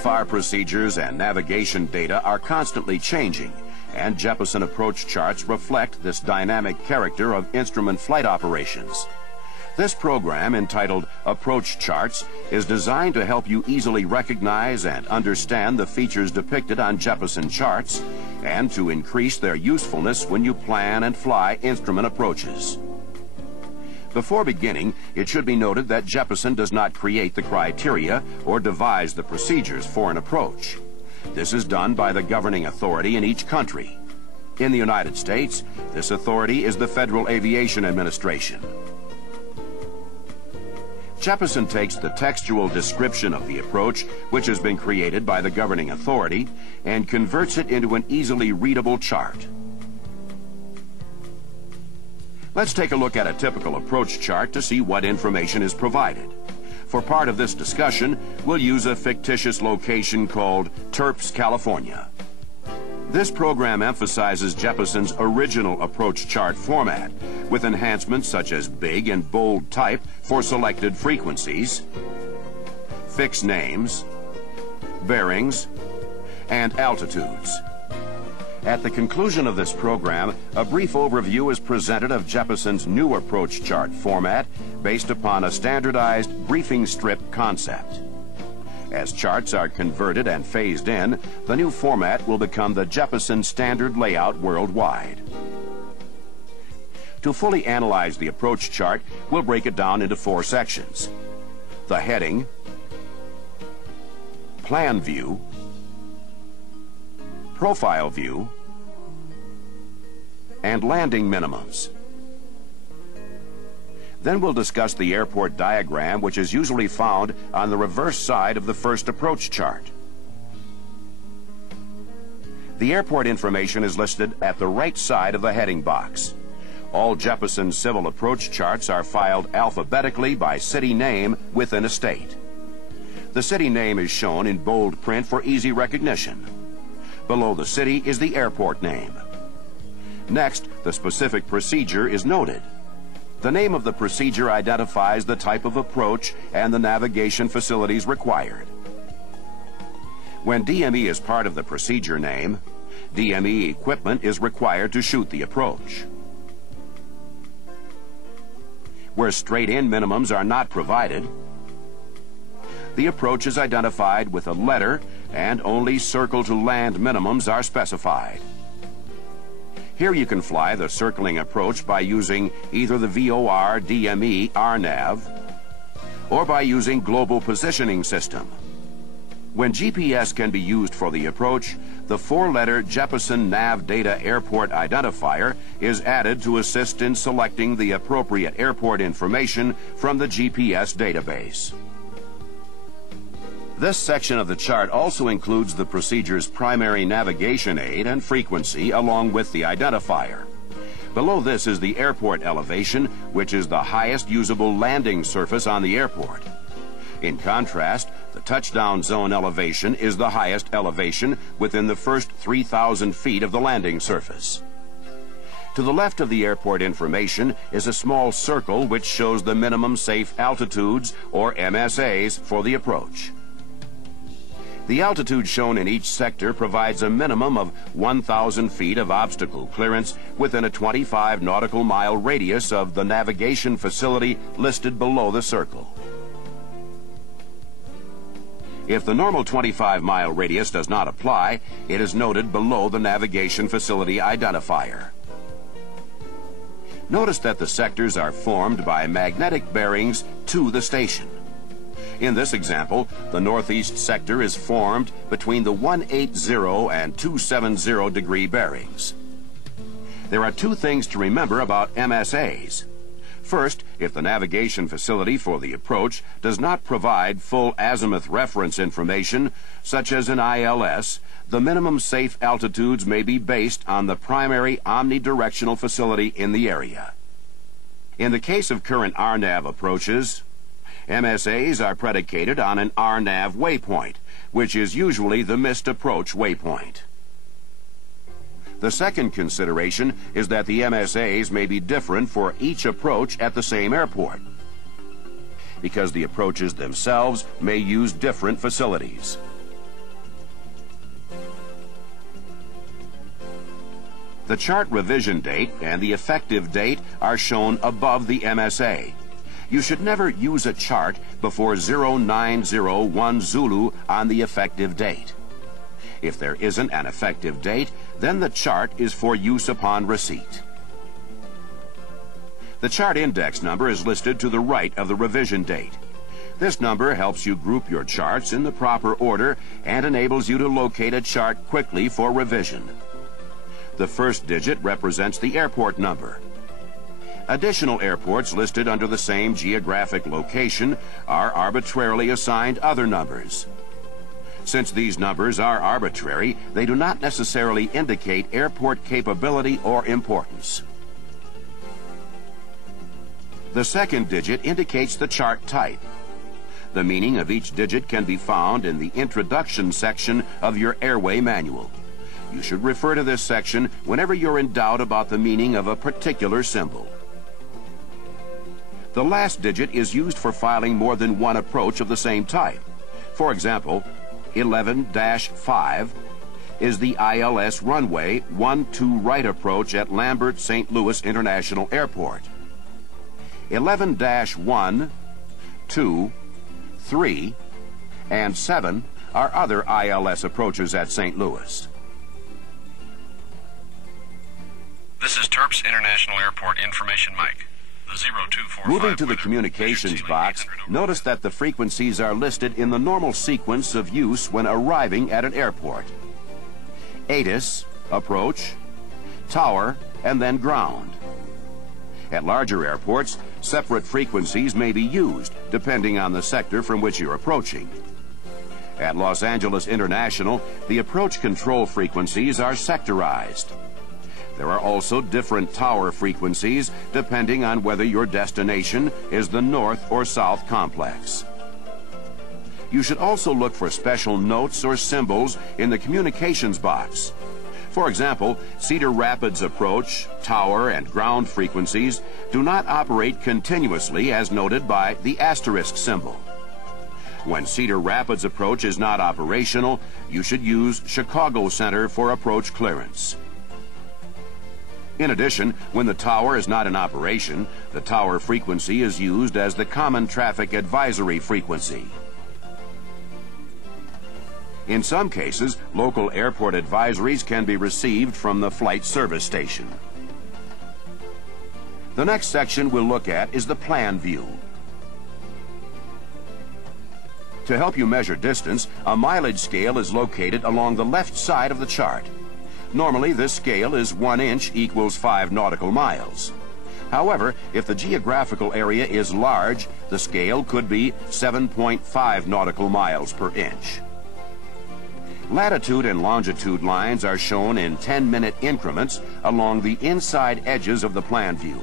IFR procedures and navigation data are constantly changing, and Jeppesen Approach Charts reflect this dynamic character of instrument flight operations. This program, entitled Approach Charts, is designed to help you easily recognize and understand the features depicted on Jeppesen charts and to increase their usefulness when you plan and fly instrument approaches. Before beginning, it should be noted that Jeppesen does not create the criteria or devise the procedures for an approach. This is done by the governing authority in each country. In the United States, this authority is the Federal Aviation Administration. Jeppesen takes the textual description of the approach, which has been created by the governing authority, and converts it into an easily readable chart. Let's take a look at a typical approach chart to see what information is provided. For part of this discussion, we'll use a fictitious location called Terps, California. This program emphasizes Jeppesen's original approach chart format, with enhancements such as big and bold type for selected frequencies, fixed names, bearings, and altitudes. At the conclusion of this program, a brief overview is presented of Jeppesen's new approach chart format based upon a standardized briefing strip concept. As charts are converted and phased in, the new format will become the Jeppesen standard layout worldwide. To fully analyze the approach chart, we'll break it down into 4 sections: the heading, plan view, profile view, and landing minimums. Then we'll discuss the airport diagram, which is usually found on the reverse side of the first approach chart. The airport information is listed at the right side of the heading box. All Jeppesen civil approach charts are filed alphabetically by city name within a state. The city name is shown in bold print for easy recognition. Below the city is the airport name. Next, the specific procedure is noted. The name of the procedure identifies the type of approach and the navigation facilities required. When DME is part of the procedure name, DME equipment is required to shoot the approach. Where straight-in minimums are not provided, the approach is identified with a letter and only circle-to-land minimums are specified. Here you can fly the circling approach by using either the VOR DME RNAV or by using Global Positioning System. When GPS can be used for the approach, the 4-letter Jeppesen Nav Data Airport Identifier is added to assist in selecting the appropriate airport information from the GPS database. This section of the chart also includes the procedure's primary navigation aid and frequency along with the identifier. Below this is the airport elevation, which is the highest usable landing surface on the airport. In contrast, the touchdown zone elevation is the highest elevation within the first 3,000 feet of the landing surface. To the left of the airport information is a small circle which shows the minimum safe altitudes, or MSAs, for the approach. The altitude shown in each sector provides a minimum of 1,000 feet of obstacle clearance within a 25 nautical mile radius of the navigation facility listed below the circle. If the normal 25-mile radius does not apply, it is noted below the navigation facility identifier. Notice that the sectors are formed by magnetic bearings to the station. In this example, the northeast sector is formed between the 180 and 270 degree bearings. There are 2 things to remember about MSAs. First, if the navigation facility for the approach does not provide full azimuth reference information, such as an ILS, the minimum safe altitudes may be based on the primary omnidirectional facility in the area. In the case of current RNAV approaches, MSAs are predicated on an RNAV waypoint, which is usually the missed approach waypoint. The second consideration is that the MSAs may be different for each approach at the same airport, because the approaches themselves may use different facilities. The chart revision date and the effective date are shown above the MSA. You should never use a chart before 0901 Zulu on the effective date. If there isn't an effective date, then the chart is for use upon receipt. The chart index number is listed to the right of the revision date. This number helps you group your charts in the proper order and enables you to locate a chart quickly for revision. The first digit represents the airport number. Additional airports listed under the same geographic location are arbitrarily assigned other numbers. Since these numbers are arbitrary, they do not necessarily indicate airport capability or importance. The second digit indicates the chart type. The meaning of each digit can be found in the introduction section of your airway manual. You should refer to this section whenever you're in doubt about the meaning of a particular symbol. The last digit is used for filing more than one approach of the same type. For example, 11-5 is the ILS runway 12 right approach at Lambert St. Louis International Airport. 11-1, 2, 3, and 7 are other ILS approaches at St. Louis. This is Terps International Airport Information Mike. The 0245 Moving to the communications box, notice that the frequencies are listed in the normal sequence of use when arriving at an airport. ATIS, approach, tower, and then ground. At larger airports, separate frequencies may be used, depending on the sector from which you're approaching. At Los Angeles International, the approach control frequencies are sectorized. There are also different tower frequencies, depending on whether your destination is the north or south complex. You should also look for special notes or symbols in the communications box. For example, Cedar Rapids approach, tower, and ground frequencies do not operate continuously as noted by the asterisk symbol. When Cedar Rapids approach is not operational, you should use Chicago Center for approach clearance. In addition, when the tower is not in operation, the tower frequency is used as the common traffic advisory frequency. In some cases, local airport advisories can be received from the flight service station. The next section we'll look at is the plan view. To help you measure distance, a mileage scale is located along the left side of the chart. Normally, this scale is 1 inch equals 5 nautical miles. However, if the geographical area is large, the scale could be 7.5 nautical miles per inch. Latitude and longitude lines are shown in 10-minute increments along the inside edges of the plan view.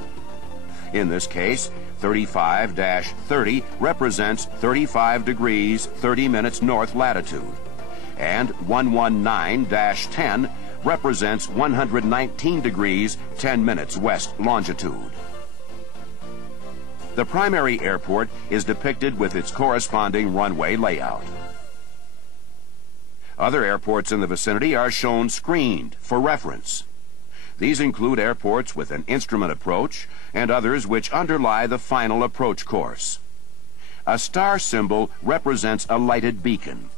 In this case, 35-30 represents 35 degrees 30 minutes north latitude, and 119-10 represents 119 degrees 10 minutes west longitude. The primary airport is depicted with its corresponding runway layout. Other airports in the vicinity are shown screened for reference. These include airports with an instrument approach and others which underlie the final approach course. A star symbol represents a lighted beacon.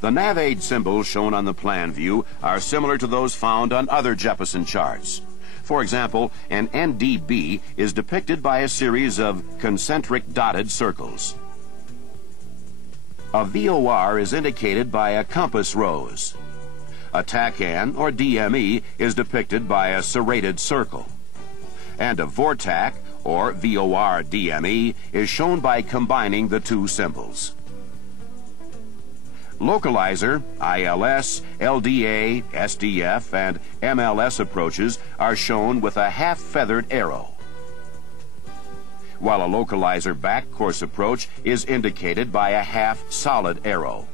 The NavAid symbols shown on the plan view are similar to those found on other Jeppesen charts. For example, an NDB is depicted by a series of concentric dotted circles. A VOR is indicated by a compass rose. A TACAN, or DME, is depicted by a serrated circle. And a VORTAC, or VOR-DME, is shown by combining the two symbols. Localizer, ILS, LDA, SDF, and MLS approaches are shown with a half-feathered arrow, while a localizer back course approach is indicated by a half-solid arrow.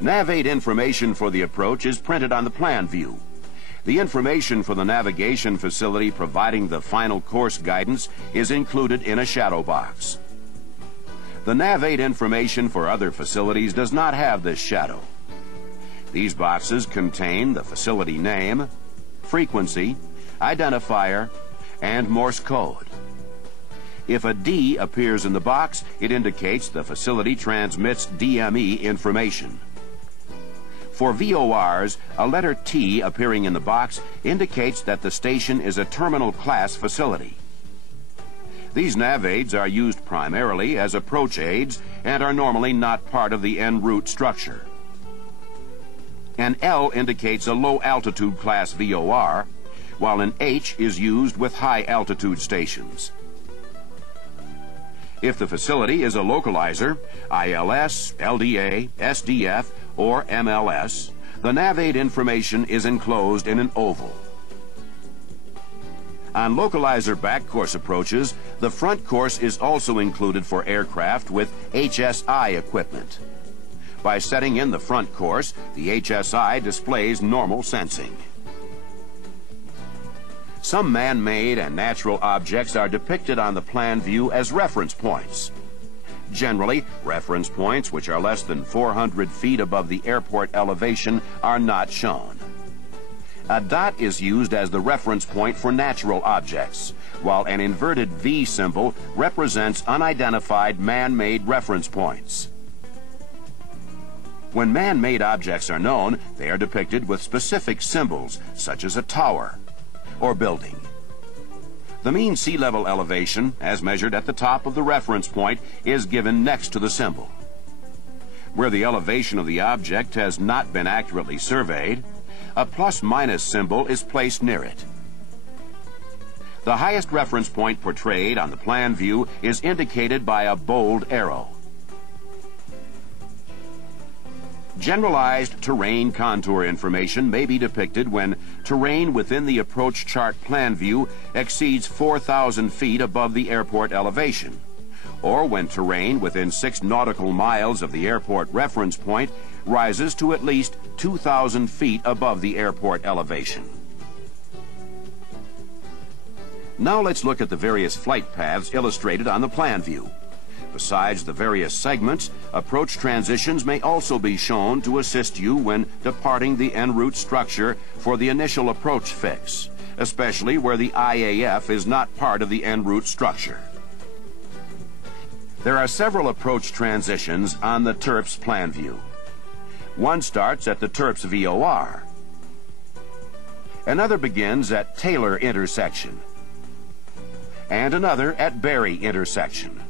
NavAid information for the approach is printed on the plan view. The information for the navigation facility providing the final course guidance is included in a shadow box. The NavAid information for other facilities does not have this shadow. These boxes contain the facility name, frequency, identifier, and Morse code. If a D appears in the box, it indicates the facility transmits DME information. For VORs, a letter T appearing in the box indicates that the station is a terminal class facility. These nav aids are used primarily as approach aids and are normally not part of the en route structure. An L indicates a low altitude class VOR, while an H is used with high altitude stations. If the facility is a localizer, ILS, LDA, SDF, or MLS, the nav aid information is enclosed in an oval. On localizer back course approaches, the front course is also included for aircraft with HSI equipment. By setting in the front course, the HSI displays normal sensing. Some man-made and natural objects are depicted on the plan view as reference points. Generally, reference points which are less than 400 feet above the airport elevation are not shown. A dot is used as the reference point for natural objects, while an inverted V symbol represents unidentified man-made reference points. When man-made objects are known, they are depicted with specific symbols, such as a tower or building. The mean sea level elevation, as measured at the top of the reference point, is given next to the symbol. Where the elevation of the object has not been accurately surveyed, a plus-minus symbol is placed near it. The highest reference point portrayed on the plan view is indicated by a bold arrow. Generalized terrain contour information may be depicted when terrain within the approach chart plan view exceeds 4,000 feet above the airport elevation, or when terrain within 6 nautical miles of the airport reference point rises to at least 2,000 feet above the airport elevation. Now let's look at the various flight paths illustrated on the plan view. Besides the various segments, approach transitions may also be shown to assist you when departing the en route structure for the initial approach fix, especially where the IAF is not part of the en route structure. There are several approach transitions on the TERPS plan view. One starts at the TERPS VOR. Another begins at Taylor intersection. And another at Berry intersection.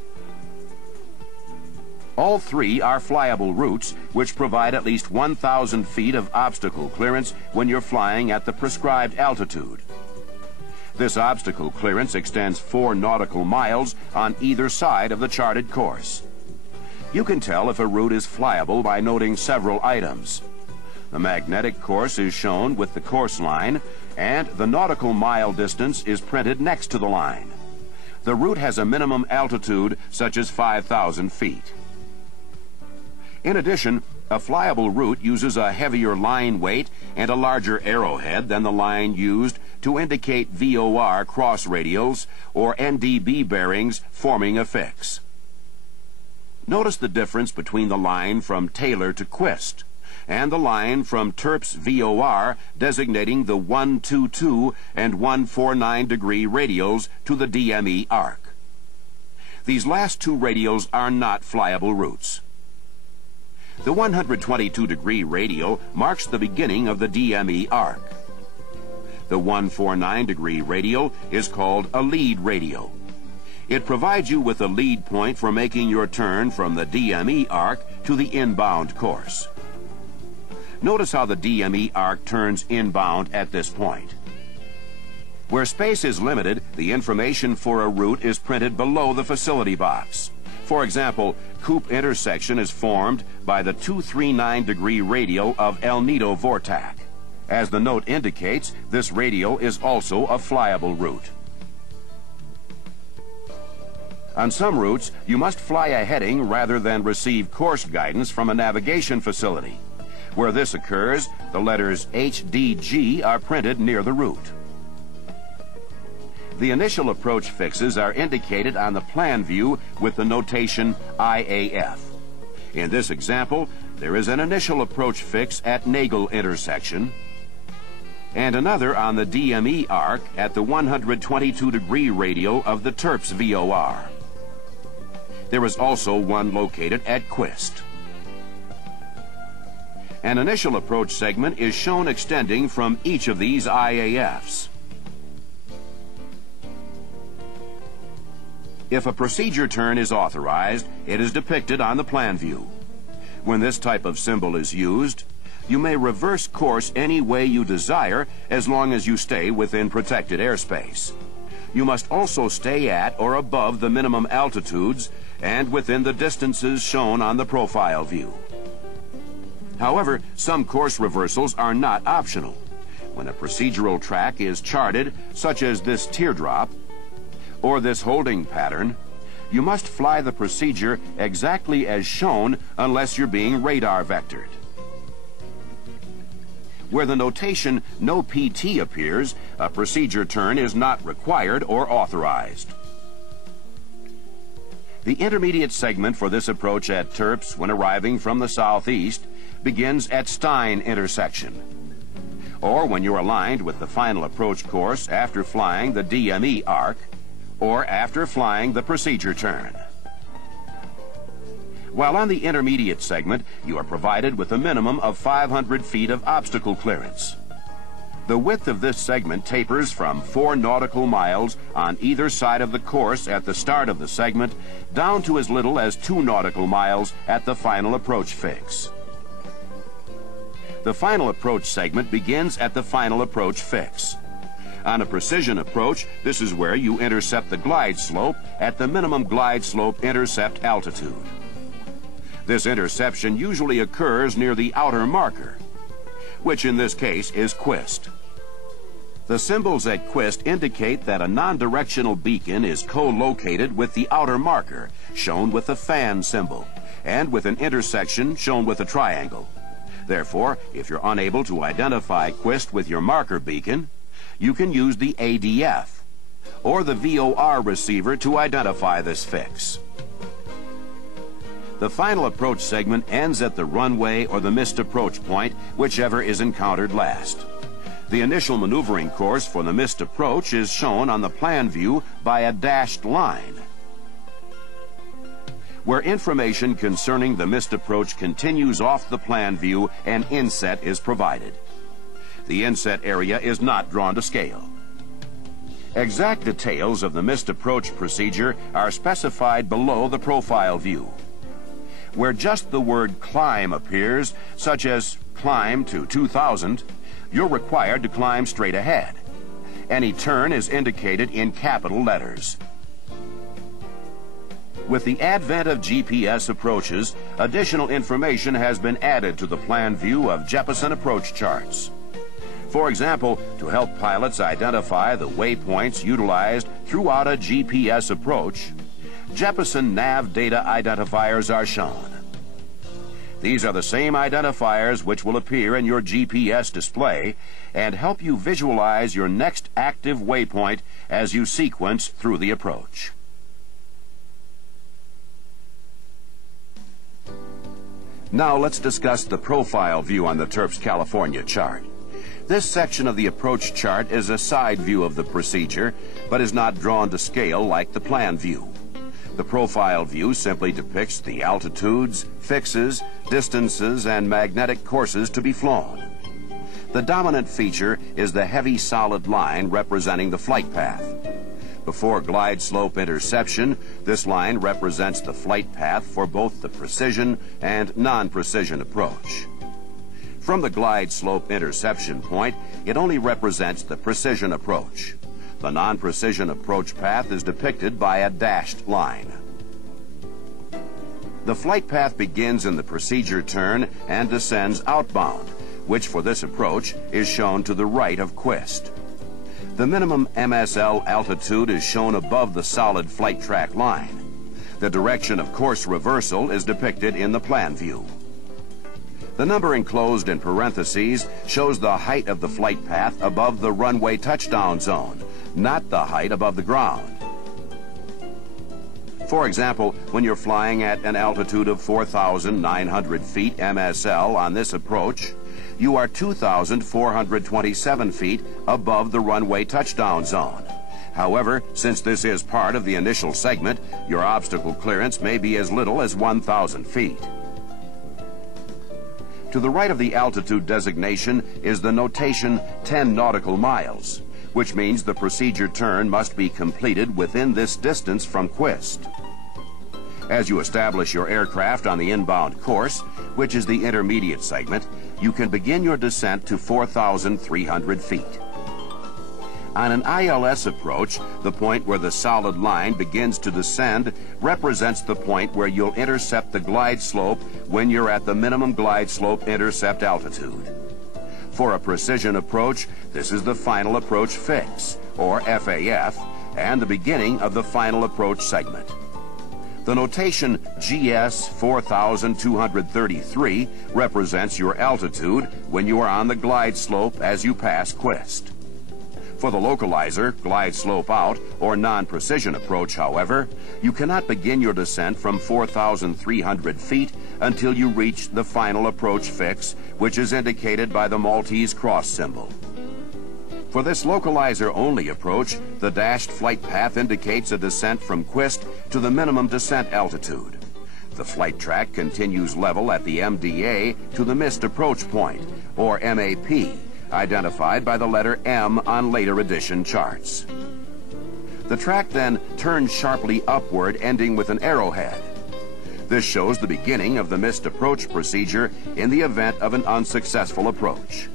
All three are flyable routes which provide at least 1,000 feet of obstacle clearance when you're flying at the prescribed altitude. This obstacle clearance extends 4 nautical miles on either side of the charted course. You can tell if a route is flyable by noting several items. The magnetic course is shown with the course line, and the nautical mile distance is printed next to the line. The route has a minimum altitude such as 5,000 feet. In addition, a flyable route uses a heavier line weight and a larger arrowhead than the line used to indicate VOR cross radials or NDB bearings forming a fix. Notice the difference between the line from Taylor to Quist and the line from TERPS VOR designating the 122 and 149 degree radials to the DME arc. These last two radials are not flyable routes. The 122 degree radial marks the beginning of the DME arc. The 149 degree radial is called a lead radial. It provides you with a lead point for making your turn from the DME arc to the inbound course. Notice how the DME arc turns inbound at this point. Where space is limited, the information for a route is printed below the facility box. For example, Coop intersection is formed by the 239 degree radial of El Nido Vortac. As the note indicates, this radial is also a flyable route. On some routes, you must fly a heading rather than receive course guidance from a navigation facility. Where this occurs, the letters HDG are printed near the route. The initial approach fixes are indicated on the plan view with the notation IAF. In this example, there is an initial approach fix at Nagel intersection and another on the DME arc at the 122-degree radial of the Terps VOR. There is also one located at Quist. An initial approach segment is shown extending from each of these IAFs. If a procedure turn is authorized, it is depicted on the plan view. When this type of symbol is used, you may reverse course any way you desire as long as you stay within protected airspace. You must also stay at or above the minimum altitudes and within the distances shown on the profile view. However, some course reversals are not optional. When a procedural track is charted, such as this teardrop or this holding pattern, you must fly the procedure exactly as shown unless you're being radar vectored. Where the notation "no PT" appears, a procedure turn is not required or authorized. The intermediate segment for this approach at Terps when arriving from the southeast begins at Stein intersection, or when you're aligned with the final approach course after flying the DME arc, or after flying the procedure turn. While on the intermediate segment, you are provided with a minimum of 500 feet of obstacle clearance. The width of this segment tapers from 4 nautical miles on either side of the course at the start of the segment down to as little as 2 nautical miles at the final approach fix. The final approach segment begins at the final approach fix. On a precision approach, this is where you intercept the glide slope at the minimum glide slope intercept altitude. This interception usually occurs near the outer marker, which in this case is Quist. The symbols at Quist indicate that a non-directional beacon is co-located with the outer marker, shown with the fan symbol, and with an intersection shown with a triangle. Therefore, if you're unable to identify Quist with your marker beacon, you can use the ADF or the VOR receiver to identify this fix. The final approach segment ends at the runway or the missed approach point, whichever is encountered last. The initial maneuvering course for the missed approach is shown on the plan view by a dashed line. Where information concerning the missed approach continues off the plan view, an inset is provided. The inset area is not drawn to scale. Exact details of the missed approach procedure are specified below the profile view. Where just the word climb appears, such as climb to 2000, you're required to climb straight ahead. Any turn is indicated in capital letters. With the advent of GPS approaches, additional information has been added to the plan view of Jeppesen Approach Charts. For example, to help pilots identify the waypoints utilized throughout a GPS approach, Jeppesen nav data identifiers are shown. These are the same identifiers which will appear in your GPS display and help you visualize your next active waypoint as you sequence through the approach. Now let's discuss the profile view on the Terps California chart. This section of the approach chart is a side view of the procedure, but is not drawn to scale like the plan view. The profile view simply depicts the altitudes, fixes, distances, and magnetic courses to be flown. The dominant feature is the heavy solid line representing the flight path. Before glide slope interception, this line represents the flight path for both the precision and non-precision approach. From the glide slope interception point, it only represents the precision approach. The non-precision approach path is depicted by a dashed line. The flight path begins in the procedure turn and descends outbound, which for this approach is shown to the right of Quist. The minimum MSL altitude is shown above the solid flight track line. The direction of course reversal is depicted in the plan view. The number enclosed in parentheses shows the height of the flight path above the runway touchdown zone, not the height above the ground. For example, when you're flying at an altitude of 4,900 feet MSL on this approach, you are 2,427 feet above the runway touchdown zone. However, since this is part of the initial segment, your obstacle clearance may be as little as 1,000 feet. To the right of the altitude designation is the notation 10 nautical miles, which means the procedure turn must be completed within this distance from Quist. As you establish your aircraft on the inbound course, which is the intermediate segment, you can begin your descent to 4,300 feet. On an ILS approach, the point where the solid line begins to descend represents the point where you'll intercept the glide slope when you're at the minimum glide slope intercept altitude. For a precision approach, this is the final approach fix, or FAF, and the beginning of the final approach segment. The notation GS 4233 represents your altitude when you are on the glide slope as you pass Quist. For the localizer, glide slope out, or non-precision approach, however, you cannot begin your descent from 4,300 feet until you reach the final approach fix, which is indicated by the Maltese cross symbol. For this localizer-only approach, the dashed flight path indicates a descent from Quist to the minimum descent altitude. The flight track continues level at the MDA to the missed approach point, or MAP, identified by the letter M on later edition charts. The track then turns sharply upward, ending with an arrowhead. This shows the beginning of the missed approach procedure in the event of an unsuccessful approach.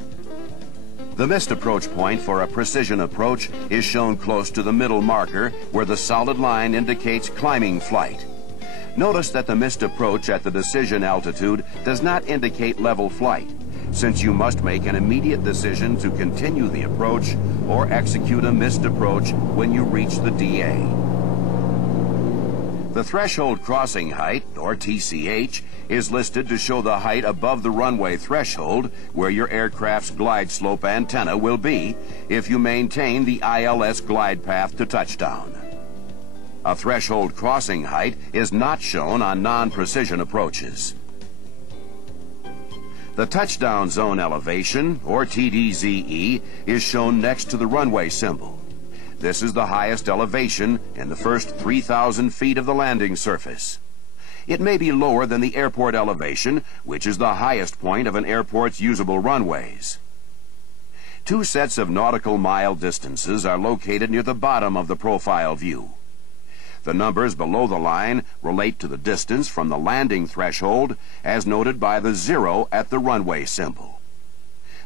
The missed approach point for a precision approach is shown close to the middle marker where the solid line indicates climbing flight. Notice that the missed approach at the decision altitude does not indicate level flight, since you must make an immediate decision to continue the approach or execute a missed approach when you reach the DA. The threshold crossing height, or TCH, is listed to show the height above the runway threshold where your aircraft's glide slope antenna will be if you maintain the ILS glide path to touchdown. A threshold crossing height is not shown on non-precision approaches. The touchdown zone elevation, or TDZE, is shown next to the runway symbol. This is the highest elevation in the first 3,000 feet of the landing surface. It may be lower than the airport elevation, which is the highest point of an airport's usable runways. Two sets of nautical mile distances are located near the bottom of the profile view. The numbers below the line relate to the distance from the landing threshold, as noted by the 0 at the runway symbol.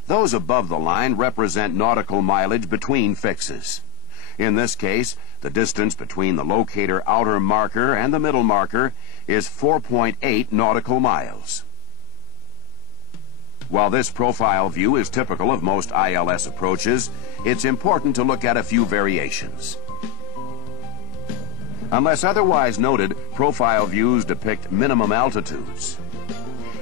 Those above the line represent nautical mileage between fixes. In this case, the distance between the locator outer marker and the middle marker is 4.8 nautical miles. While this profile view is typical of most ILS approaches, it's important to look at a few variations. Unless otherwise noted, profile views depict minimum altitudes.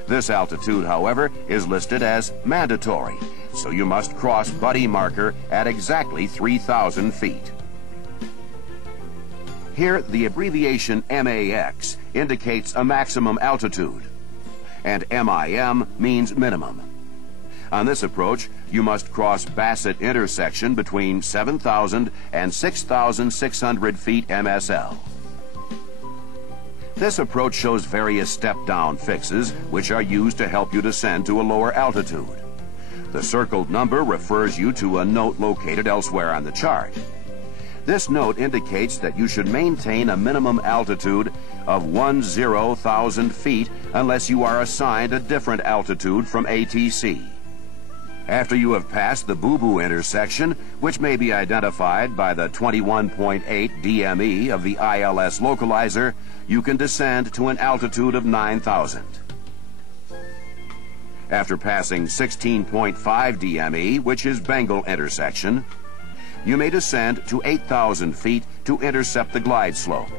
This altitude, however, is listed as mandatory, so you must cross buddy marker at exactly 3,000 feet. Here, the abbreviation MAX indicates a maximum altitude, and MIM means minimum. On this approach, you must cross Bassett intersection between 7,000 and 6,600 feet MSL. This approach shows various step-down fixes which are used to help you descend to a lower altitude. The circled number refers you to a note located elsewhere on the chart. This note indicates that you should maintain a minimum altitude of 10,000 feet unless you are assigned a different altitude from ATC. After you have passed the boo-boo intersection, which may be identified by the 21.8 DME of the ILS localizer, you can descend to an altitude of 9,000. After passing 16.5 DME, which is Bengal intersection, you may descend to 8,000 feet to intercept the glide slope.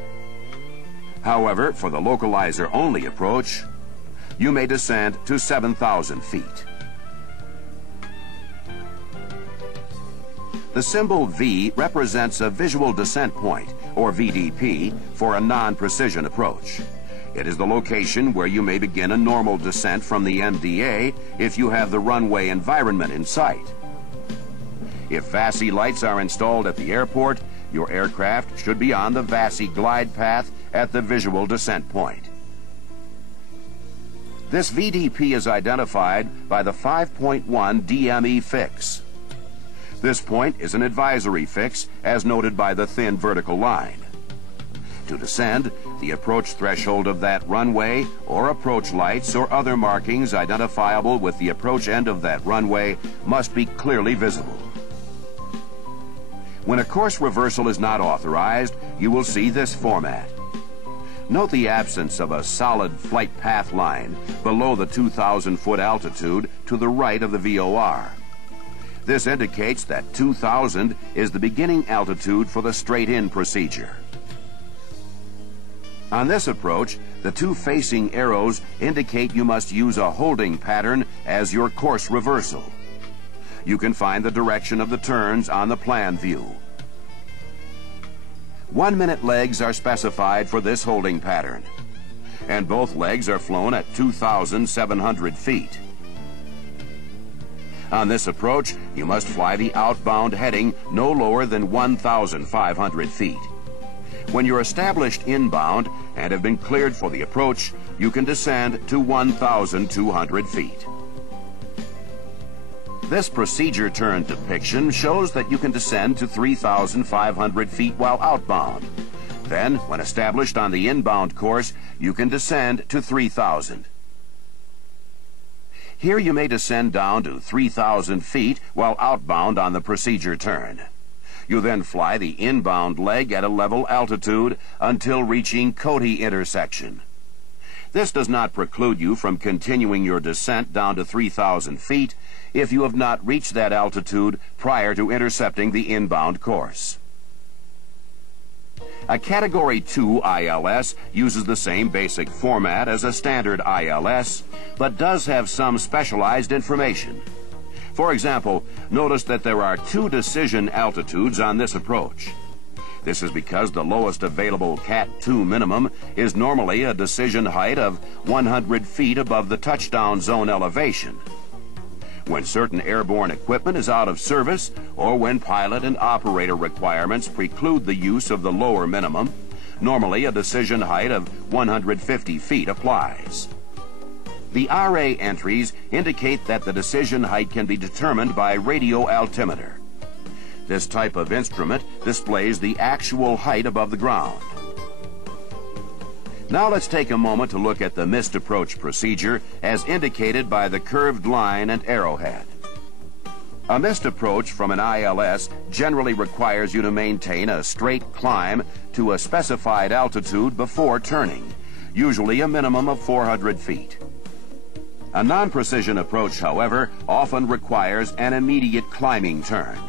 However, for the localizer-only approach, you may descend to 7,000 feet. The symbol V represents a visual descent point, or VDP, for a non-precision approach. It is the location where you may begin a normal descent from the MDA if you have the runway environment in sight. If VASI lights are installed at the airport, your aircraft should be on the VASI glide path at the visual descent point. This VDP is identified by the 5.1 DME fix. This point is an advisory fix, as noted by the thin vertical line. To descend, the approach threshold of that runway or approach lights or other markings identifiable with the approach end of that runway must be clearly visible. When a course reversal is not authorized, you will see this format. Note the absence of a solid flight path line below the 2,000-foot altitude to the right of the VOR. This indicates that 2,000 is the beginning altitude for the straight-in procedure. On this approach, the two facing arrows indicate you must use a holding pattern as your course reversal. You can find the direction of the turns on the plan view. 1-minute legs are specified for this holding pattern, and both legs are flown at 2,700 feet. On this approach, you must fly the outbound heading no lower than 1,500 feet. When you're established inbound and have been cleared for the approach, you can descend to 1,200 feet. This procedure turn depiction shows that you can descend to 3,500 feet while outbound. Then, when established on the inbound course, you can descend to 3,000. Here you may descend down to 3,000 feet while outbound on the procedure turn. You then fly the inbound leg at a level altitude until reaching Cody intersection. This does not preclude you from continuing your descent down to 3,000 feet if you have not reached that altitude prior to intercepting the inbound course. A Category 2 ILS uses the same basic format as a standard ILS, but does have some specialized information. For example, notice that there are 2 decision altitudes on this approach. This is because the lowest available Cat 2 minimum is normally a decision height of 100 feet above the touchdown zone elevation. When certain airborne equipment is out of service, or when pilot and operator requirements preclude the use of the lower minimum, normally a decision height of 150 feet applies. The RA entries indicate that the decision height can be determined by radio altimeter. This type of instrument displays the actual height above the ground. Now let's take a moment to look at the missed approach procedure as indicated by the curved line and arrowhead. A missed approach from an ILS generally requires you to maintain a straight climb to a specified altitude before turning, usually a minimum of 400 feet. A non-precision approach, however, often requires an immediate climbing turn.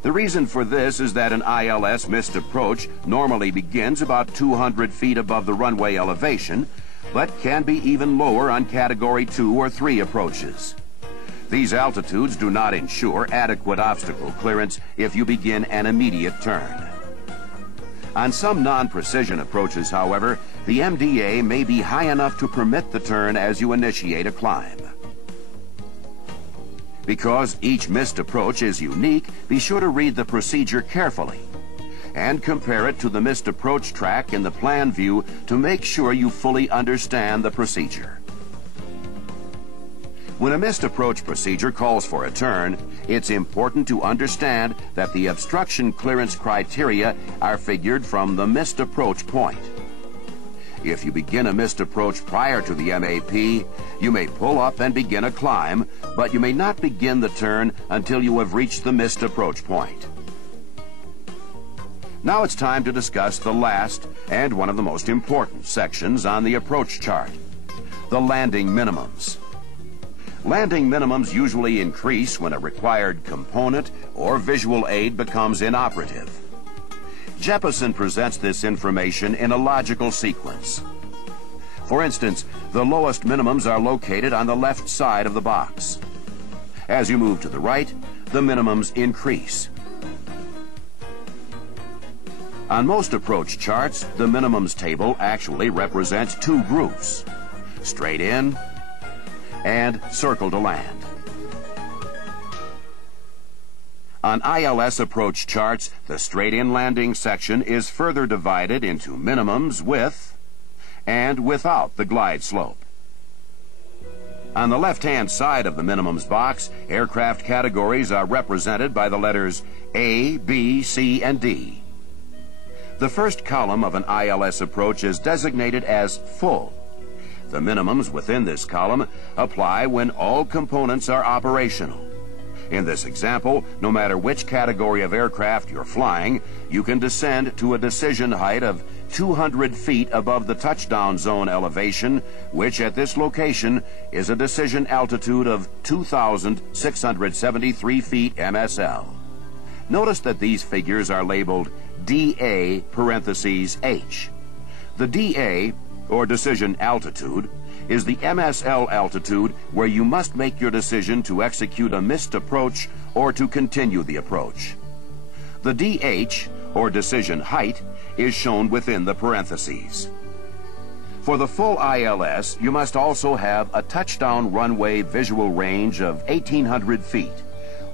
The reason for this is that an ILS missed approach normally begins about 200 feet above the runway elevation, but can be even lower on Category 2 or 3 approaches. These altitudes do not ensure adequate obstacle clearance if you begin an immediate turn. On some non-precision approaches, however, the MDA may be high enough to permit the turn as you initiate a climb. Because each missed approach is unique, be sure to read the procedure carefully and compare it to the missed approach track in the plan view to make sure you fully understand the procedure. When a missed approach procedure calls for a turn, it's important to understand that the obstruction clearance criteria are figured from the missed approach point. If you begin a missed approach prior to the MAP, you may pull up and begin a climb, but you may not begin the turn until you have reached the missed approach point. Now it's time to discuss the last and one of the most important sections on the approach chart, the landing minimums. Landing minimums usually increase when a required component or visual aid becomes inoperative. Jeppesen presents this information in a logical sequence. For instance, the lowest minimums are located on the left side of the box. As you move to the right, the minimums increase. On most approach charts, the minimums table actually represents two groups: straight in and circle to land. On ILS approach charts, the straight-in landing section is further divided into minimums with and without the glide slope. On the left-hand side of the minimums box, aircraft categories are represented by the letters A, B, C, and D. The first column of an ILS approach is designated as full. The minimums within this column apply when all components are operational. In this example, no matter which category of aircraft you're flying, you can descend to a decision height of 200 feet above the touchdown zone elevation, which at this location is a decision altitude of 2,673 feet MSL. Notice that these figures are labeled DA parentheses H. The DA, or decision altitude, is the MSL altitude where you must make your decision to execute a missed approach or to continue the approach. The DH, or decision height, is shown within the parentheses. For the full ILS, you must also have a touchdown runway visual range of 1,800 feet,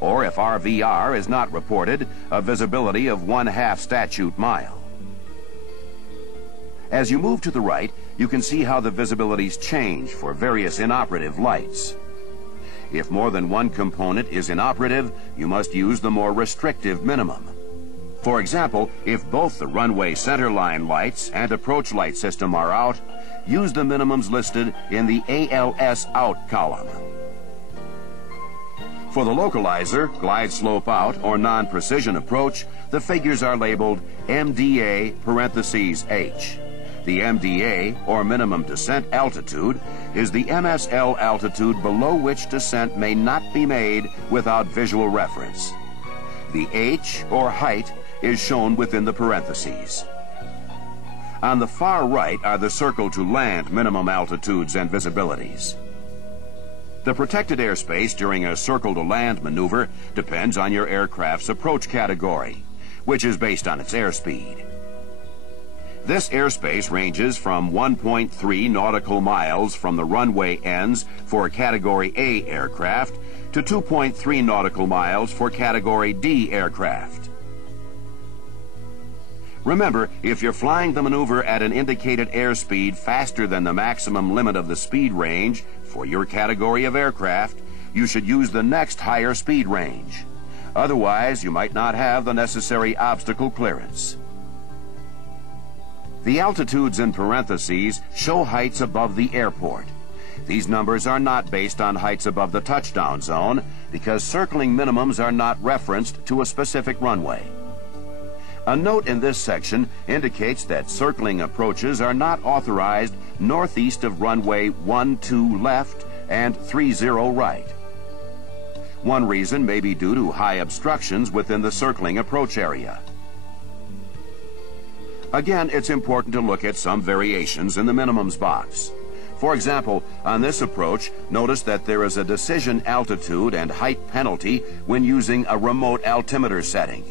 or if RVR is not reported, a visibility of 1/2 statute mile. As you move to the right, you can see how the visibilities change for various inoperative lights. If more than one component is inoperative, you must use the more restrictive minimum. For example, if both the runway centerline lights and approach light system are out, use the minimums listed in the ALS out column. For the localizer, glide slope out, or non-precision approach, the figures are labeled MDA parentheses H. The MDA, or minimum descent altitude, is the MSL altitude below which descent may not be made without visual reference. The H, or height, is shown within the parentheses. On the far right are the circle to land minimum altitudes and visibilities. The protected airspace during a circle to land maneuver depends on your aircraft's approach category, which is based on its airspeed. This airspace ranges from 1.3 nautical miles from the runway ends for Category A aircraft to 2.3 nautical miles for Category D aircraft. Remember, if you're flying the maneuver at an indicated airspeed faster than the maximum limit of the speed range for your category of aircraft, you should use the next higher speed range. Otherwise, you might not have the necessary obstacle clearance. The altitudes in parentheses show heights above the airport. These numbers are not based on heights above the touchdown zone because circling minimums are not referenced to a specific runway. A note in this section indicates that circling approaches are not authorized northeast of runway 12 left and 30 right. One reason may be due to high obstructions within the circling approach area. Again, it's important to look at some variations in the minimums box. For example, on this approach, notice that there is a decision altitude and height penalty when using a remote altimeter setting.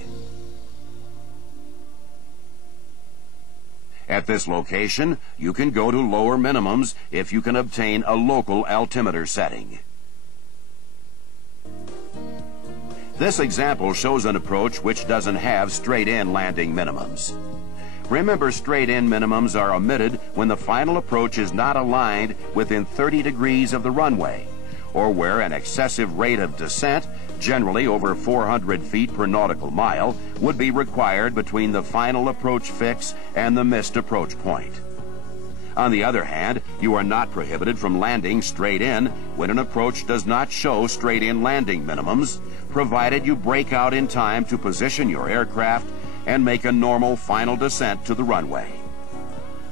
At this location, you can go to lower minimums if you can obtain a local altimeter setting. This example shows an approach which doesn't have straight-in landing minimums. Remember, straight-in minimums are omitted when the final approach is not aligned within 30 degrees of the runway, or where an excessive rate of descent, generally over 400 feet per nautical mile, would be required between the final approach fix and the missed approach point. On the other hand, you are not prohibited from landing straight in when an approach does not show straight-in landing minimums, provided you break out in time to position your aircraft and make a normal final descent to the runway.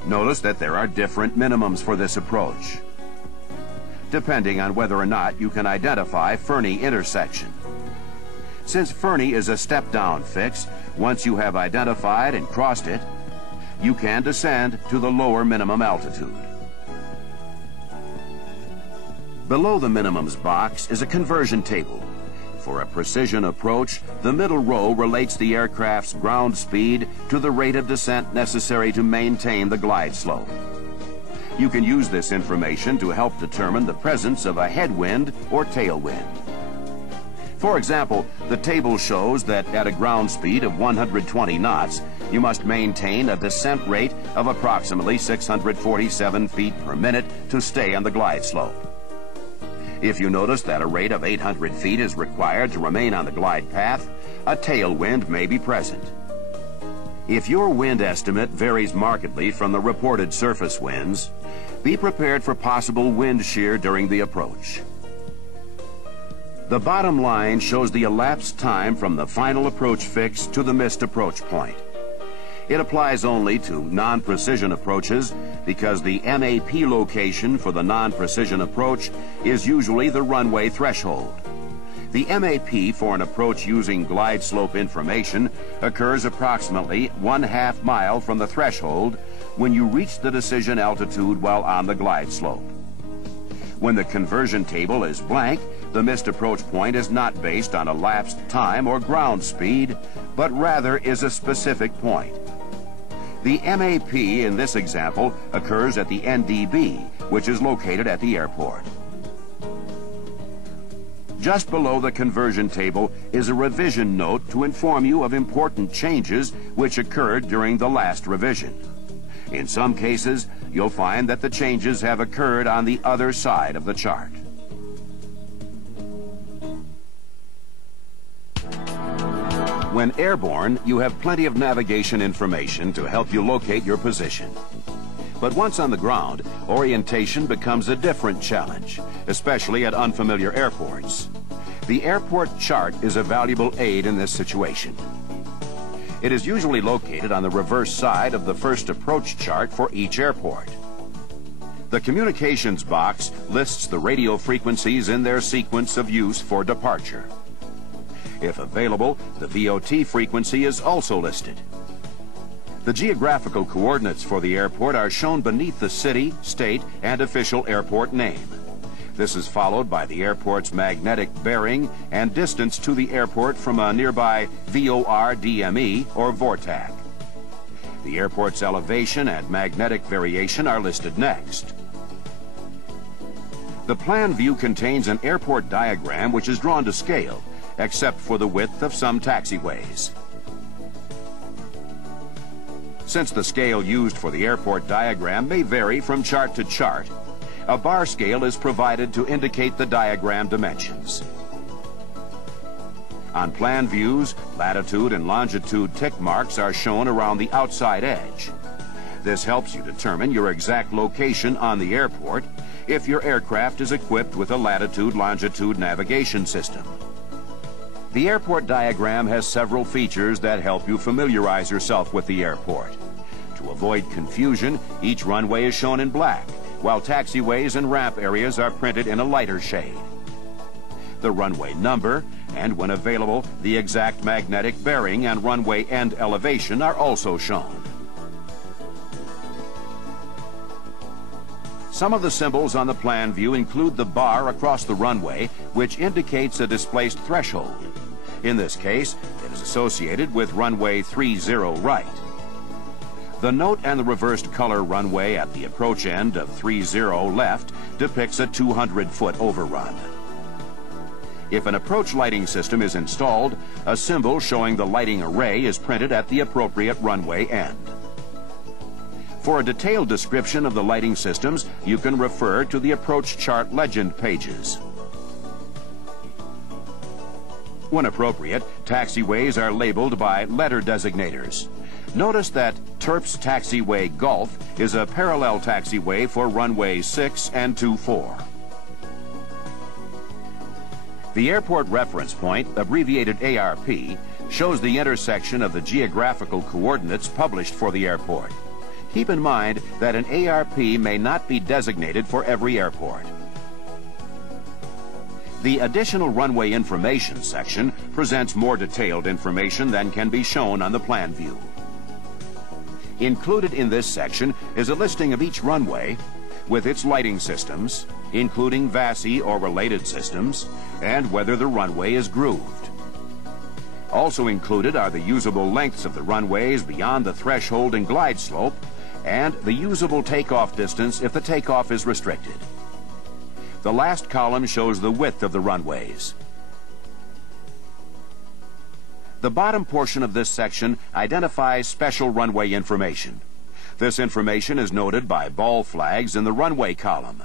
Notice that there are different minimums for this approach, depending on whether or not you can identify Fernie intersection. Since Fernie is a step-down fix, once you have identified and crossed it, you can descend to the lower minimum altitude. Below the minimums box is a conversion table. For a precision approach, the middle row relates the aircraft's ground speed to the rate of descent necessary to maintain the glide slope. You can use this information to help determine the presence of a headwind or tailwind. For example, the table shows that at a ground speed of 120 knots, you must maintain a descent rate of approximately 647 feet per minute to stay on the glide slope. If you notice that a rate of 800 feet is required to remain on the glide path, a tailwind may be present. If your wind estimate varies markedly from the reported surface winds, be prepared for possible wind shear during the approach. The bottom line shows the elapsed time from the final approach fix to the missed approach point. It applies only to non-precision approaches because the MAP location for the non-precision approach is usually the runway threshold. The MAP for an approach using glide slope information occurs approximately 1/2 mile from the threshold when you reach the decision altitude while on the glide slope. When the conversion table is blank, the missed approach point is not based on elapsed time or ground speed, but rather is a specific point. The MAP in this example occurs at the NDB, which is located at the airport. Just below the conversion table is a revision note to inform you of important changes which occurred during the last revision. In some cases, you'll find that the changes have occurred on the other side of the chart. When airborne, you have plenty of navigation information to help you locate your position. But once on the ground, orientation becomes a different challenge, especially at unfamiliar airports. The airport chart is a valuable aid in this situation. It is usually located on the reverse side of the first approach chart for each airport. The communications box lists the radio frequencies in their sequence of use for departure. If available, the VOT frequency is also listed. The geographical coordinates for the airport are shown beneath the city, state, and official airport name. This is followed by the airport's magnetic bearing and distance to the airport from a nearby VOR DME or VORTAC. The airport's elevation and magnetic variation are listed next. The plan view contains an airport diagram which is drawn to scale, except for the width of some taxiways. Since the scale used for the airport diagram may vary from chart to chart, a bar scale is provided to indicate the diagram dimensions. On plan views, latitude and longitude tick marks are shown around the outside edge. This helps you determine your exact location on the airport if your aircraft is equipped with a latitude-longitude navigation system. The airport diagram has several features that help you familiarize yourself with the airport. To avoid confusion, each runway is shown in black, while taxiways and ramp areas are printed in a lighter shade. The runway number, and when available, the exact magnetic bearing and runway end elevation are also shown. Some of the symbols on the plan view include the bar across the runway, which indicates a displaced threshold. In this case, it is associated with runway 30 right. The note and the reversed color runway at the approach end of 30 left depicts a 200-foot overrun. If an approach lighting system is installed, a symbol showing the lighting array is printed at the appropriate runway end. For a detailed description of the lighting systems, you can refer to the approach chart legend pages. When appropriate, taxiways are labeled by letter designators. Notice that Terps Taxiway Gulf is a parallel taxiway for runway 6 and 24. The airport reference point, abbreviated ARP, shows the intersection of the geographical coordinates published for the airport. Keep in mind that an ARP may not be designated for every airport. The additional runway information section presents more detailed information than can be shown on the plan view. Included in this section is a listing of each runway with its lighting systems, including VASI or related systems, and whether the runway is grooved. Also included are the usable lengths of the runways beyond the threshold and glide slope, and the usable takeoff distance if the takeoff is restricted. The last column shows the width of the runways. The bottom portion of this section identifies special runway information. This information is noted by ball flags in the runway column.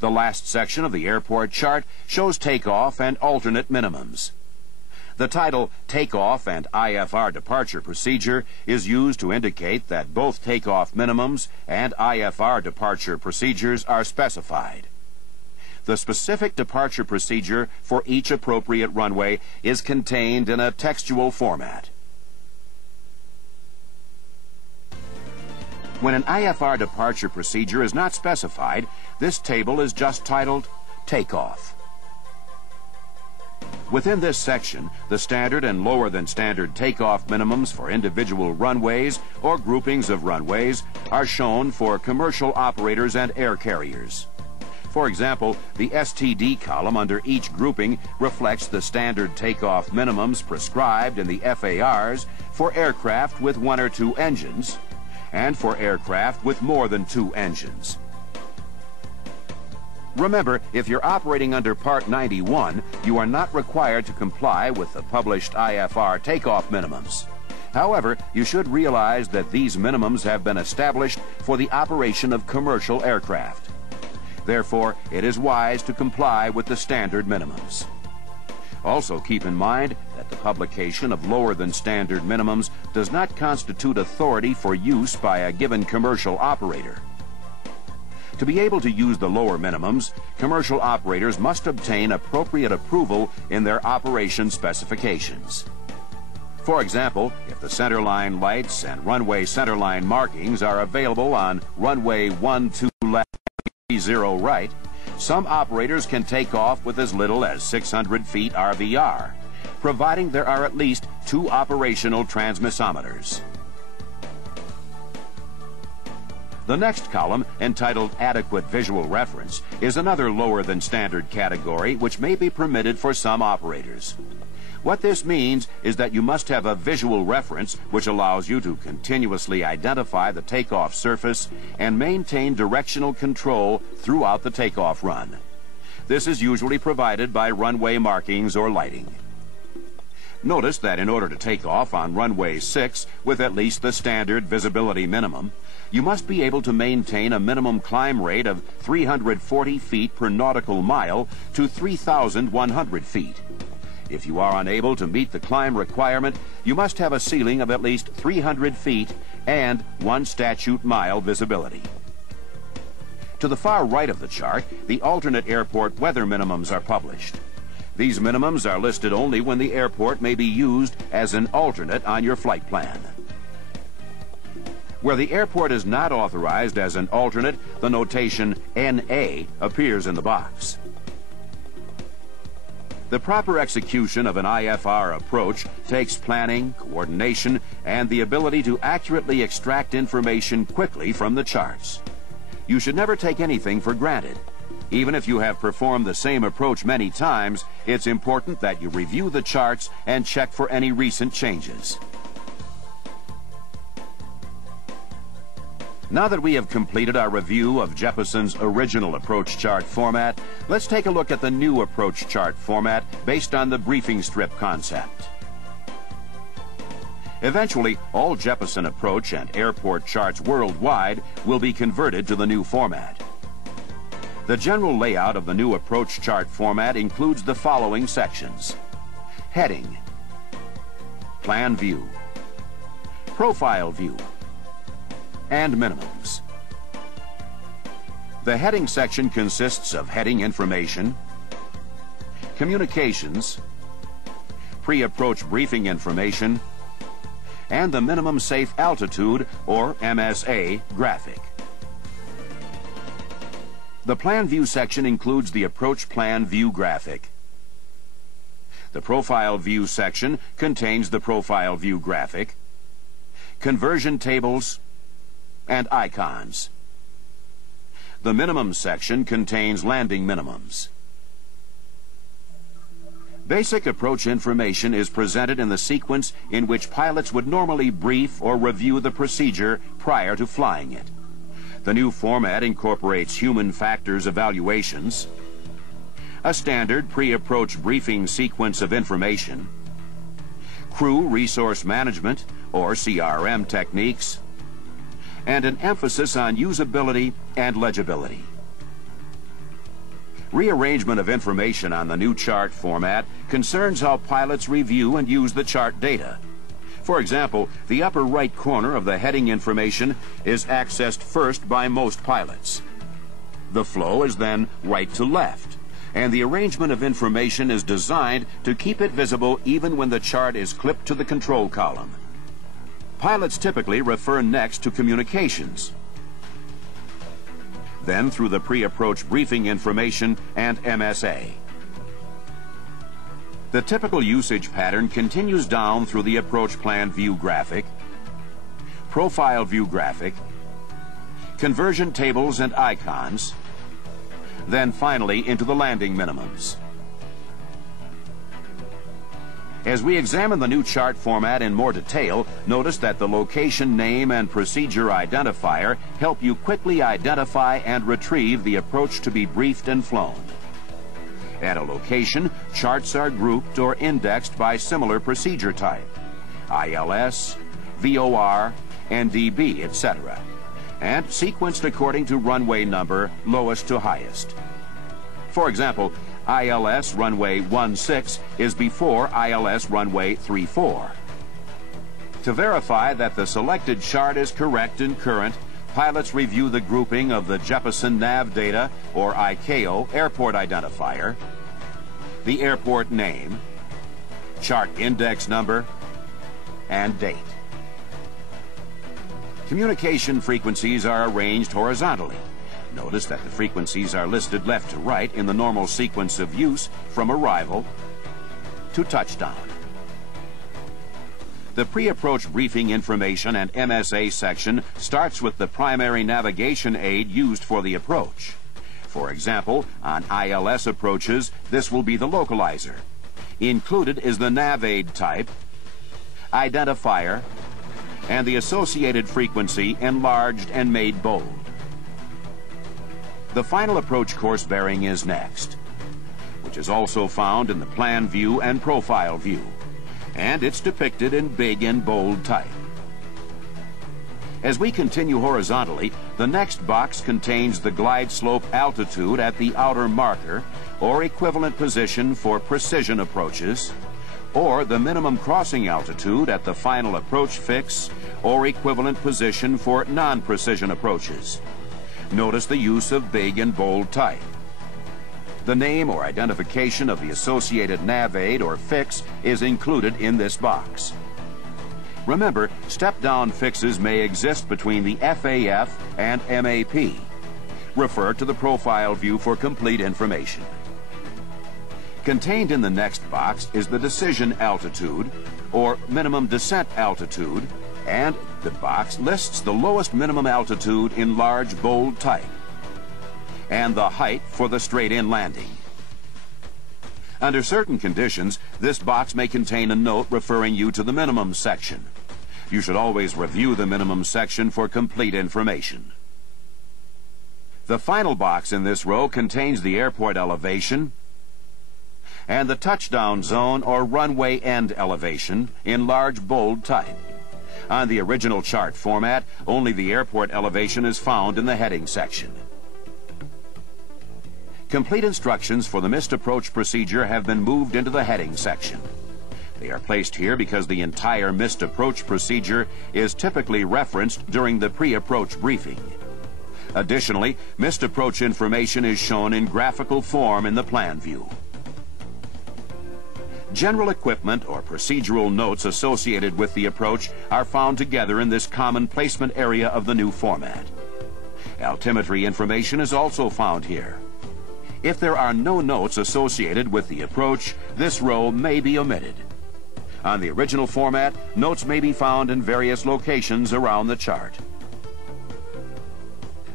The last section of the airport chart shows takeoff and alternate minimums. The title Takeoff and IFR Departure Procedure is used to indicate that both takeoff minimums and IFR departure procedures are specified. The specific departure procedure for each appropriate runway is contained in a textual format. When an IFR departure procedure is not specified, this table is just titled Takeoff. Within this section, the standard and lower than standard takeoff minimums for individual runways or groupings of runways are shown for commercial operators and air carriers. For example, the STD column under each grouping reflects the standard takeoff minimums prescribed in the FARs for aircraft with 1 or 2 engines, and for aircraft with more than 2 engines. Remember, if you're operating under Part 91, you are not required to comply with the published IFR takeoff minimums. However, you should realize that these minimums have been established for the operation of commercial aircraft. Therefore, it is wise to comply with the standard minimums. Also keep in mind that the publication of lower than standard minimums does not constitute authority for use by a given commercial operator. To be able to use the lower minimums, commercial operators must obtain appropriate approval in their operation specifications. For example, if the centerline lights and runway centerline markings are available on runway 12 left, 30 right, some operators can take off with as little as 600 feet RVR, providing there are at least 2 operational transmissometers. The next column, entitled Adequate Visual Reference, is another lower than standard category which may be permitted for some operators. What this means is that you must have a visual reference which allows you to continuously identify the takeoff surface and maintain directional control throughout the takeoff run. This is usually provided by runway markings or lighting. Notice that in order to take off on runway 6 with at least the standard visibility minimum, you must be able to maintain a minimum climb rate of 340 feet per nautical mile to 3,100 feet. If you are unable to meet the climb requirement, you must have a ceiling of at least 300 feet and 1 statute mile visibility. To the far right of the chart, the alternate airport weather minimums are published. These minimums are listed only when the airport may be used as an alternate on your flight plan. Where the airport is not authorized as an alternate, the notation NA appears in the box. The proper execution of an IFR approach takes planning, coordination, and the ability to accurately extract information quickly from the charts. You should never take anything for granted. Even if you have performed the same approach many times, it's important that you review the charts and check for any recent changes. Now that we have completed our review of Jeppesen's original approach chart format, let's take a look at the new approach chart format based on the briefing strip concept. Eventually, all Jeppesen approach and airport charts worldwide will be converted to the new format. The general layout of the new approach chart format includes the following sections: Heading, Plan View, Profile View, and minimums. The heading section consists of heading information, communications, pre-approach briefing information, and the minimum safe altitude, or MSA, graphic. The plan view section includes the approach plan view graphic. The profile view section contains the profile view graphic, conversion tables, and icons. The minimum section contains landing minimums. Basic approach information is presented in the sequence in which pilots would normally brief or review the procedure prior to flying it. The new format incorporates human factors evaluations, a standard pre-approach briefing sequence of information, crew resource management or CRM techniques, and an emphasis on usability and legibility. Rearrangement of information on the new chart format concerns how pilots review and use the chart data. For example, the upper right corner of the heading information is accessed first by most pilots. The flow is then right to left, and the arrangement of information is designed to keep it visible even when the chart is clipped to the control column. Pilots typically refer next to communications, then through the pre-approach briefing information and MSA. The typical usage pattern continues down through the approach plan view graphic, profile view graphic, conversion tables and icons, then finally into the landing minimums. As we examine the new chart format in more detail, notice that the location name and procedure identifier help you quickly identify and retrieve the approach to be briefed and flown. At a location, charts are grouped or indexed by similar procedure type: ILS, VOR, NDB, etc., and sequenced according to runway number, lowest to highest. For example, ILS runway 16 is before ILS runway 34. To verify that the selected chart is correct and current, pilots review the grouping of the Jeppesen Nav Data, or ICAO, airport identifier, the airport name, chart index number, and date. Communication frequencies are arranged horizontally. Notice that the frequencies are listed left to right in the normal sequence of use from arrival to touchdown. The pre-approach briefing information and MSA section starts with the primary navigation aid used for the approach. For example, on ILS approaches, this will be the localizer. Included is the nav aid type, identifier, and the associated frequency enlarged and made bold. The final approach course bearing is next, which is also found in the plan view and profile view, and it's depicted in big and bold type. As we continue horizontally, the next box contains the glide slope altitude at the outer marker, or equivalent position for precision approaches, or the minimum crossing altitude at the final approach fix, or equivalent position for non-precision approaches. Notice the use of big and bold type. The name or identification of the associated nav aid or fix is included in this box. Remember, step-down fixes may exist between the FAF and MAP. Refer to the profile view for complete information. Contained in the next box is the decision altitude, or minimum descent altitude, and the box lists the lowest minimum altitude in large bold type, and the height for the straight-in landing. Under certain conditions, this box may contain a note referring you to the minimum section. You should always review the minimum section for complete information. The final box in this row contains the airport elevation and the touchdown zone or runway end elevation in large bold type. On the original chart format, only the airport elevation is found in the heading section. Complete instructions for the missed approach procedure have been moved into the heading section. They are placed here because the entire missed approach procedure is typically referenced during the pre-approach briefing. Additionally, missed approach information is shown in graphical form in the plan view. General equipment or procedural notes associated with the approach are found together in this common placement area of the new format. Altimetry information is also found here. If there are no notes associated with the approach, this row may be omitted. On the original format, notes may be found in various locations around the chart.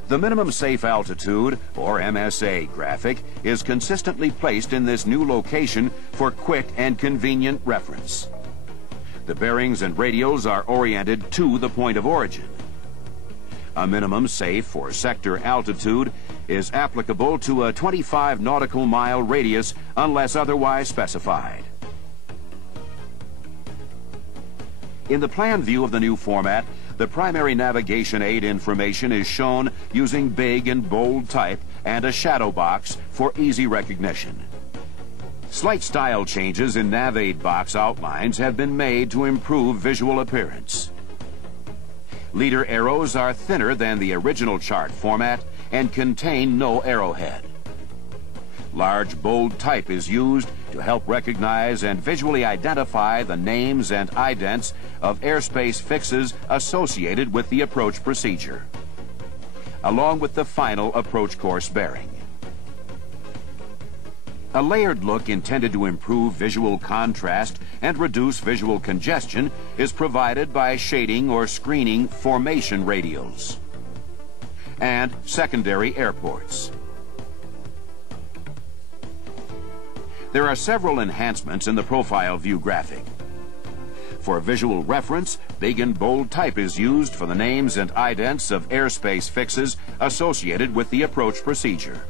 The minimum safe altitude, or MSA, graphic is consistently placed in this new location for quick and convenient reference. The bearings and radials are oriented to the point of origin. A minimum safe for sector altitude is applicable to a 25 nautical mile radius unless otherwise specified. In the plan view of the new format, the primary navigation aid information is shown using big and bold type and a shadow box for easy recognition. Slight style changes in nav aid box outlines have been made to improve visual appearance. Leader arrows are thinner than the original chart format and contain no arrowhead. Large bold type is used to help recognize and visually identify the names and idents of airspace fixes associated with the approach procedure, along with the final approach course bearing. A layered look intended to improve visual contrast and reduce visual congestion is provided by shading or screening formation radials and secondary airports. There are several enhancements in the profile view graphic. For visual reference, big and bold type is used for the names and idents of airspace fixes associated with the approach procedure.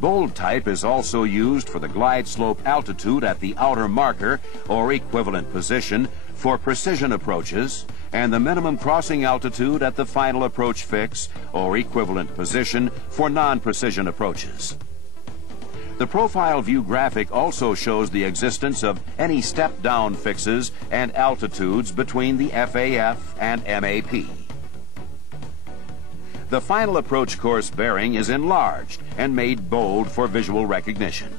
Bold type is also used for the glide slope altitude at the outer marker or equivalent position for precision approaches and the minimum crossing altitude at the final approach fix or equivalent position for non-precision approaches. The profile view graphic also shows the existence of any step-down fixes and altitudes between the FAF and MAP. The final approach course bearing is enlarged and made bold for visual recognition.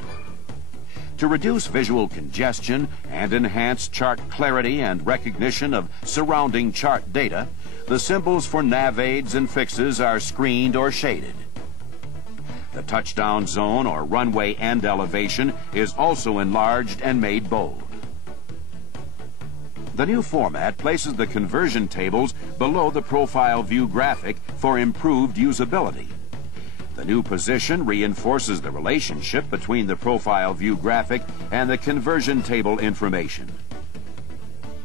To reduce visual congestion and enhance chart clarity and recognition of surrounding chart data, the symbols for nav aids and fixes are screened or shaded. The touchdown zone or runway end elevation is also enlarged and made bold. The new format places the conversion tables below the profile view graphic for improved usability. The new position reinforces the relationship between the profile view graphic and the conversion table information.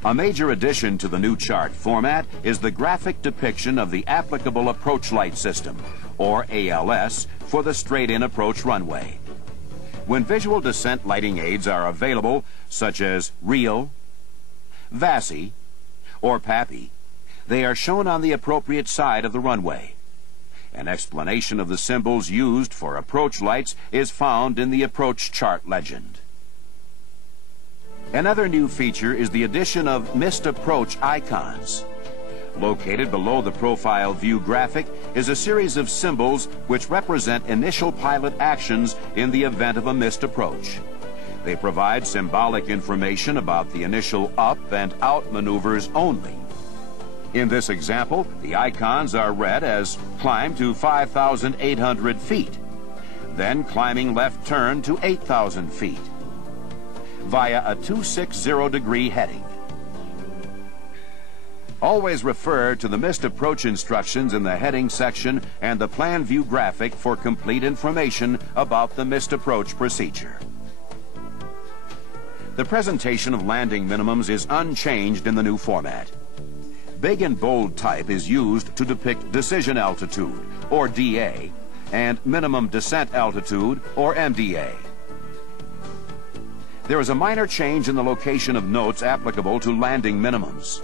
A major addition to the new chart format is the graphic depiction of the applicable approach light system, or ALS, for the straight-in approach runway. When visual descent lighting aids are available, such as REAL, VASI, or PAPI, they are shown on the appropriate side of the runway. An explanation of the symbols used for approach lights is found in the approach chart legend. Another new feature is the addition of missed approach icons. Located below the profile view graphic is a series of symbols which represent initial pilot actions in the event of a missed approach. They provide symbolic information about the initial up and out maneuvers only. In this example, the icons are read as climb to 5,800 feet, then climbing left turn to 8,000 feet, via a 260-degree heading. Always refer to the missed approach instructions in the heading section and the plan view graphic for complete information about the missed approach procedure. The presentation of landing minimums is unchanged in the new format. Big and bold type is used to depict decision altitude, or DA, and minimum descent altitude, or MDA. There is a minor change in the location of notes applicable to landing minimums.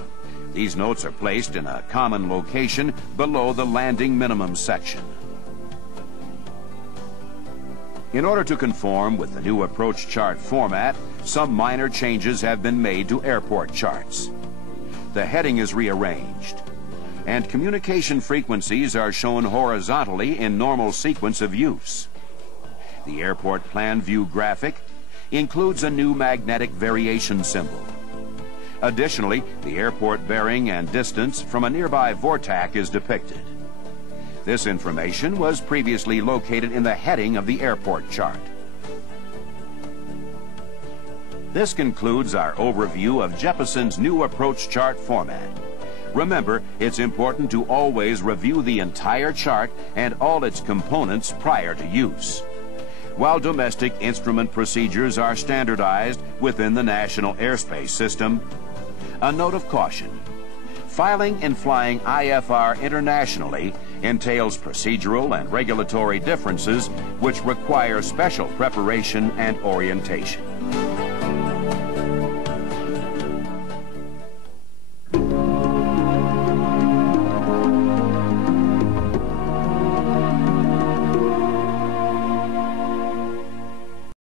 These notes are placed in a common location below the landing minimum section. In order to conform with the new approach chart format, some minor changes have been made to airport charts. The heading is rearranged, and communication frequencies are shown horizontally in normal sequence of use. The airport plan view graphic includes a new magnetic variation symbol. Additionally, the airport bearing and distance from a nearby VORTAC is depicted. This information was previously located in the heading of the airport chart. This concludes our overview of Jeppesen's new approach chart format. Remember, it's important to always review the entire chart and all its components prior to use. While domestic instrument procedures are standardized within the National Airspace System, a note of caution. Filing and flying IFR internationally entails procedural and regulatory differences which require special preparation and orientation.